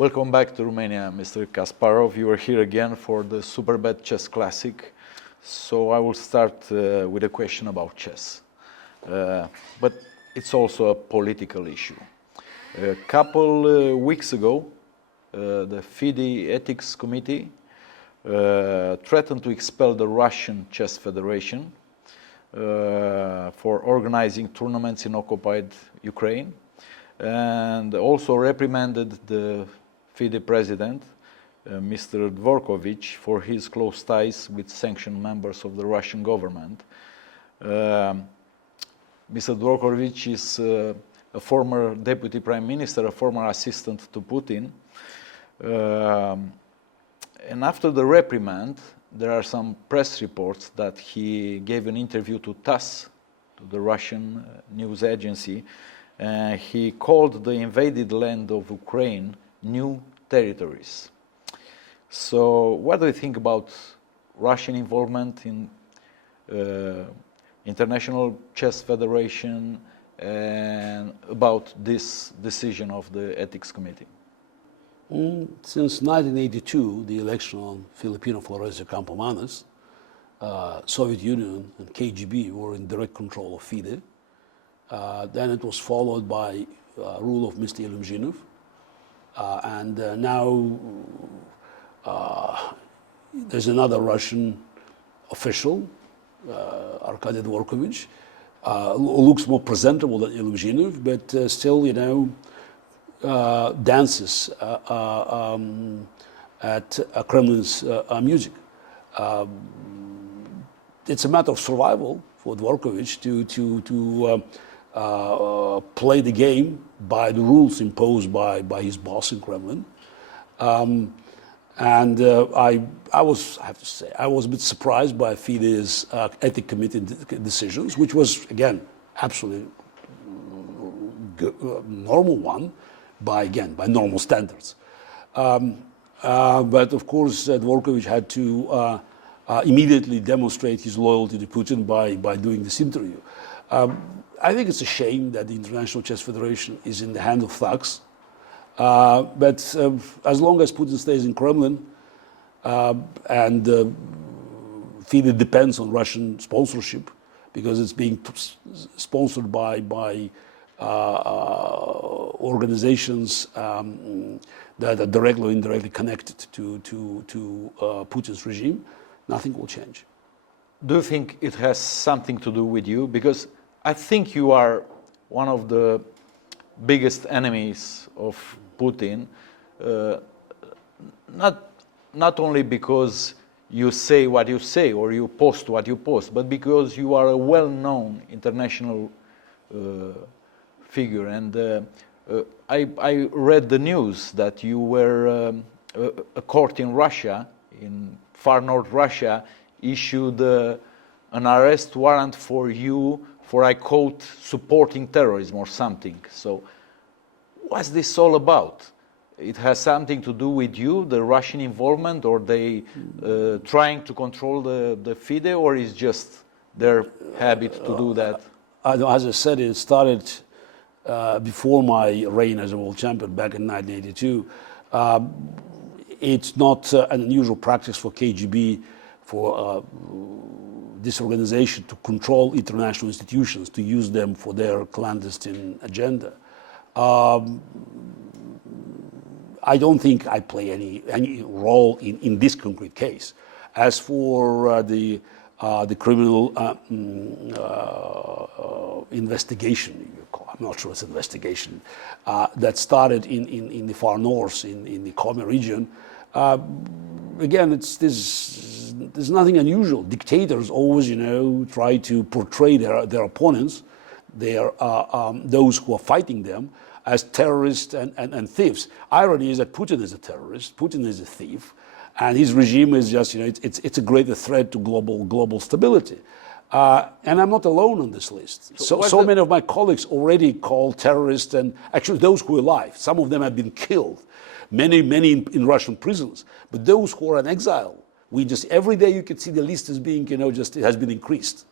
Welcome back to Romania, Mr. Kasparov. You are here again for the Superbet Chess Classic. So I will start with a question about chess. But it's also a political issue. A couple weeks ago, the FIDE Ethics Committee threatened to expel the Russian Chess Federation for organizing tournaments in occupied Ukraine, and also reprimanded the FIDE president, Mr. Dvorkovich, for his close ties with sanctioned members of the Russian government. Mr. Dvorkovich is a former deputy prime minister, a former assistant to Putin. And after the reprimand, there are some press reports that he gave an interview to TASS, to the Russian news agency. He called the invaded land of Ukraine new territories. So what do you think about Russian involvement in International Chess Federation and about this decision of the Ethics Committee? Since 1982, the election on Filipino Floresio Campomanes, Soviet Union and KGB were in direct control of FIDE. Then it was followed by rule of Mr. Ilumzhinov. And now there's another Russian official, Arkady Dvorkovich, who looks more presentable than Ilumzhinov, but still, you know, dances at Kremlin's music. It's a matter of survival for Dvorkovich to play the game by the rules imposed by his boss in Kremlin. I have to say, I was a bit surprised by FIDE's ethics committee decisions, which was, again, absolutely normal one, by normal standards. But of course, Dvorkovich had to immediately demonstrate his loyalty to Putin by doing this interview. I think it's a shame that the International Chess Federation is in the hand of thugs. But as long as Putin stays in Kremlin, and FIDE depends on Russian sponsorship because it's being sponsored by organizations that are directly or indirectly connected to Putin's regime, nothing will change. Do you think it has something to do with you? Because I think you are one of the biggest enemies of Putin, not only because you say what you say or you post what you post, but because you are a well-known international figure. And I read the news that you were, a court in Russia, in far north Russia, issued an arrest warrant for you for, I quote, supporting terrorism or something. So what's this all about? It has something to do with you, the Russian involvement, or they trying to control the FIDE, or is just their habit to do that? As I said, it started before my reign as a world champion back in 1982. It's not an unusual practice for KGB, for this organization to control international institutions, to use them for their clandestine agenda. I don't think I play any role in this concrete case. As for the criminal investigation, I'm not sure it's an investigation, that started in the far north, in the Komi region. Again, there's nothing unusual. Dictators always, you know, try to portray their opponents, those who are fighting them, as terrorists and thieves. Irony is that Putin is a terrorist, Putin is a thief, and his regime is just, you know, it's a greater threat to global stability. And I'm not alone on this list. So many of my colleagues already call terrorists, and actually those who are alive, some of them have been killed, many in Russian prisons, but those who are in exile, we just, every day you can see the list as being, you know, just, it has been increased.